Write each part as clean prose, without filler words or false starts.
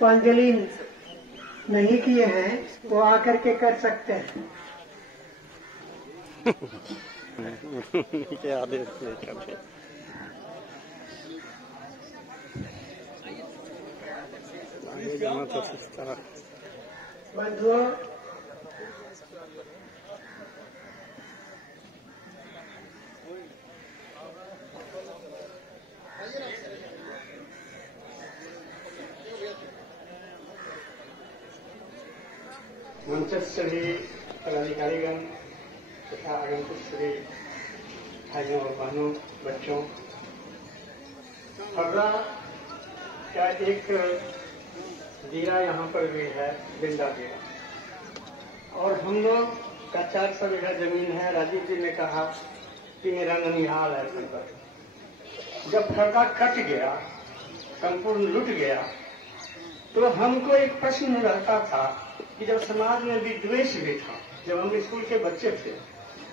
पुष्पांजलि नहीं किए हैं वो आकर के कर सकते हैं। क्या आदेश करते आगे जाना तो इस तरह। बंधुओं, मंचस्थ सभी पदाधिकारीगण तथा आगंतुक सभी भाइयों और बहनों, बच्चों, फर्रा का एक डेरा यहाँ पर भी है, बिंदा डेरा, और हम लोग का 400 बीघा जमीन है। राजीव जी ने कहा कि मेरा ननिहाल है फर्रा। जब फर्रा कट गया, संपूर्ण लुट गया, तो हमको एक प्रश्न रहता था कि जब समाज में विद्वेष भी था, जब हम स्कूल के बच्चे थे,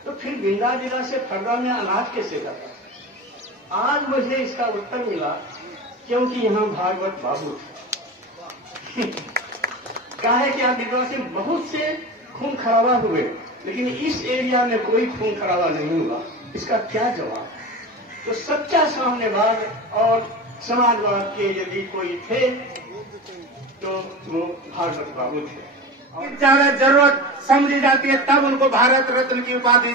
तो फिर बिंदा जिला से फर्रा में अनाज कैसे जाता। आज मुझे इसका उत्तर मिला, क्योंकि यहाँ भागवत बाबू थे। कहा है कि आप विद्वासी बहुत से खून खराबा हुए, लेकिन इस एरिया में कोई खून खराबा नहीं हुआ। इसका क्या जवाब? तो सच्चा साम्यवाद और समाजवाद के यदि कोई थे तो वो भागवत बाबू थे। ज्यादा जरूरत समझी जाती है तब उनको भारत रत्न की उपाधि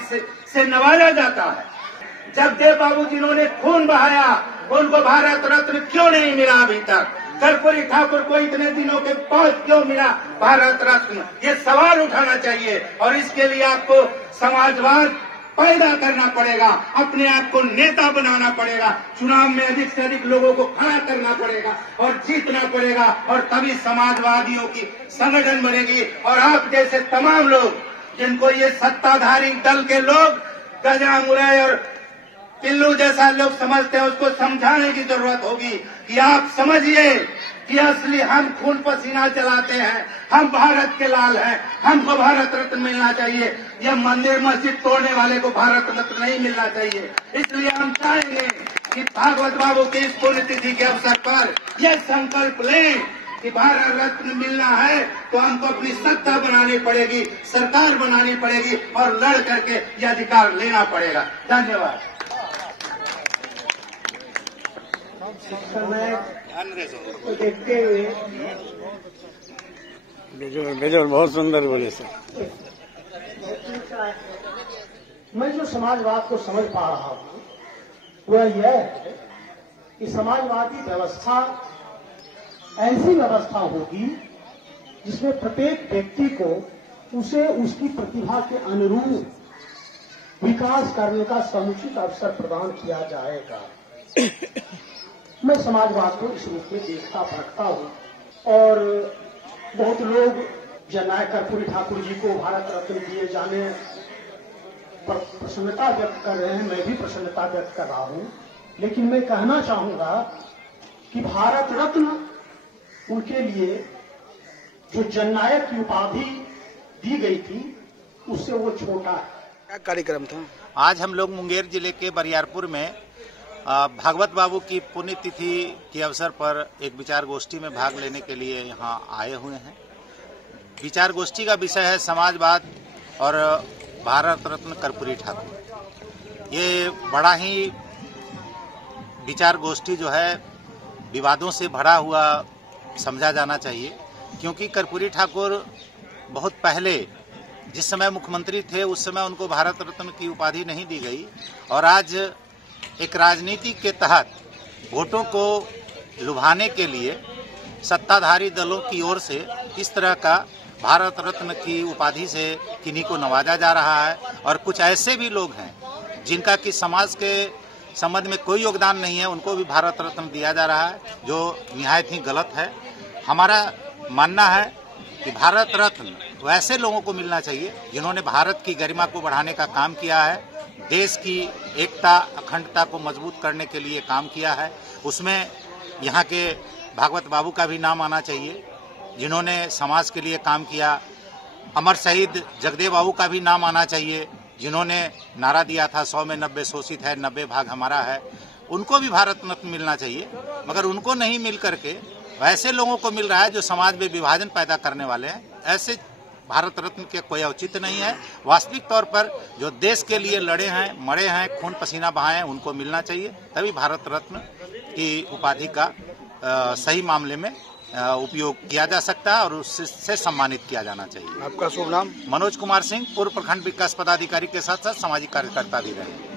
से नवाजा जाता है। जब देव बाबू जिन्होंने खून बहाया उनको भारत रत्न क्यों नहीं मिला अभी तक? कर्पूरी ठाकुर को इतने दिनों के बाद क्यों मिला भारत रत्न? ये सवाल उठाना चाहिए और इसके लिए आपको समाजवाद पैदा करना पड़ेगा, अपने आप को नेता बनाना पड़ेगा, चुनाव में अधिक से अधिक लोगों को खड़ा करना पड़ेगा और जीतना पड़ेगा, और तभी समाजवादियों की संगठन बनेगी। और आप जैसे तमाम लोग जिनको ये सत्ताधारी दल के लोग गजा मुरई और पिल्लू जैसा लोग समझते हैं, उसको समझाने की जरूरत होगी कि आप समझिए कि असली हम खून पसीना चलाते हैं, हम भारत के लाल हैं, हमको भारत रत्न मिलना चाहिए। यह मंदिर मस्जिद तोड़ने वाले को भारत रत्न नहीं मिलना चाहिए। इसलिए हम चाहेंगे कि भागवत बाबू की इस पुण्यतिथि के अवसर पर यह संकल्प लें कि भारत रत्न मिलना है तो हमको अपनी सत्ता बनानी पड़ेगी, सरकार बनानी पड़ेगी और लड़ करके यह अधिकार लेना पड़ेगा। धन्यवाद। समय को देखते हुए बेजोर बहुत सुंदर बोले सर। मैं जो समाजवाद को समझ पा रहा हूँ वह यह है कि समाजवादी व्यवस्था ऐसी व्यवस्था होगी जिसमें प्रत्येक व्यक्ति को उसे उसकी प्रतिभा के अनुरूप विकास करने का समुचित अवसर प्रदान किया जाएगा। मैं समाजवाद को इस रूप में देखता परखता हूँ और बहुत लोग जननायक कर्पूरी ठाकुर जी को भारत रत्न दिए जाने पर प्रसन्नता व्यक्त कर रहे हैं। मैं भी प्रसन्नता व्यक्त कर रहा हूँ, लेकिन मैं कहना चाहूंगा कि भारत रत्न उनके लिए जो जननायक की उपाधि दी गई थी उससे वो छोटा है। क्या कार्यक्रम था? आज हम लोग मुंगेर जिले के बरियारपुर में भागवत बाबू की पुण्यतिथि के अवसर पर एक विचार गोष्ठी में भाग लेने के लिए यहाँ आए हुए हैं। विचार गोष्ठी का विषय है समाजवाद और भारत रत्न कर्पूरी ठाकुर। ये बड़ा ही विचार गोष्ठी जो है विवादों से भरा हुआ समझा जाना चाहिए, क्योंकि कर्पूरी ठाकुर बहुत पहले जिस समय मुख्यमंत्री थे उस समय उनको भारत रत्न की उपाधि नहीं दी गई, और आज एक राजनीति के तहत वोटों को लुभाने के लिए सत्ताधारी दलों की ओर से इस तरह का भारत रत्न की उपाधि से किन्हीं को नवाजा जा रहा है। और कुछ ऐसे भी लोग हैं जिनका कि समाज के संबंध में कोई योगदान नहीं है, उनको भी भारत रत्न दिया जा रहा है, जो निहायत ही गलत है। हमारा मानना है कि भारत रत्न वैसे लोगों को मिलना चाहिए जिन्होंने भारत की गरिमा को बढ़ाने का काम किया है, देश की एकता अखंडता को मजबूत करने के लिए काम किया है। उसमें यहाँ के भागवत बाबू का भी नाम आना चाहिए जिन्होंने समाज के लिए काम किया। अमर शहीद जगदेव बाबू का भी नाम आना चाहिए जिन्होंने नारा दिया था 100 में 90 शोषित है, 90 भाग हमारा है। उनको भी भारत रत्न मिलना चाहिए, मगर उनको नहीं मिल करके वैसे लोगों को मिल रहा है जो समाज में विभाजन पैदा करने वाले हैं। ऐसे भारत रत्न के कोई औचित्य नहीं है। वास्तविक तौर पर जो देश के लिए लड़े हैं, मरे हैं, खून पसीना बहाए हैं, उनको मिलना चाहिए। तभी भारत रत्न की उपाधि का सही मामले में उपयोग किया जा सकता है और उससे सम्मानित किया जाना चाहिए। आपका शुभ नाम? मनोज कुमार सिंह, पूर्व प्रखंड विकास पदाधिकारी के साथ साथ सामाजिक कार्यकर्ता भी रहे।